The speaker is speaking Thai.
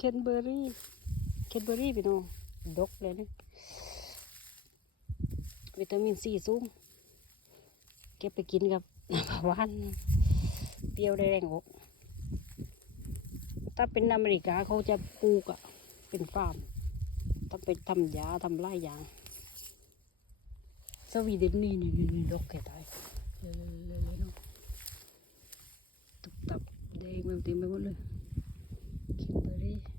เคนเบอร์รี่พี่น้องดกเลยนะวิตามินซีสูงเก็บไปกินกับน้ำหวานเปรี้ยวได้แรงอกถ้าเป็นอเมริกาเขาจะปลูกอ่ะเป็นฟาร์มต้องไปทำยาทำไร่ยางสวีเดนนี่ดกแค่ไหนเลยเนาะตุบตับแดงเต็มไปหมดเลย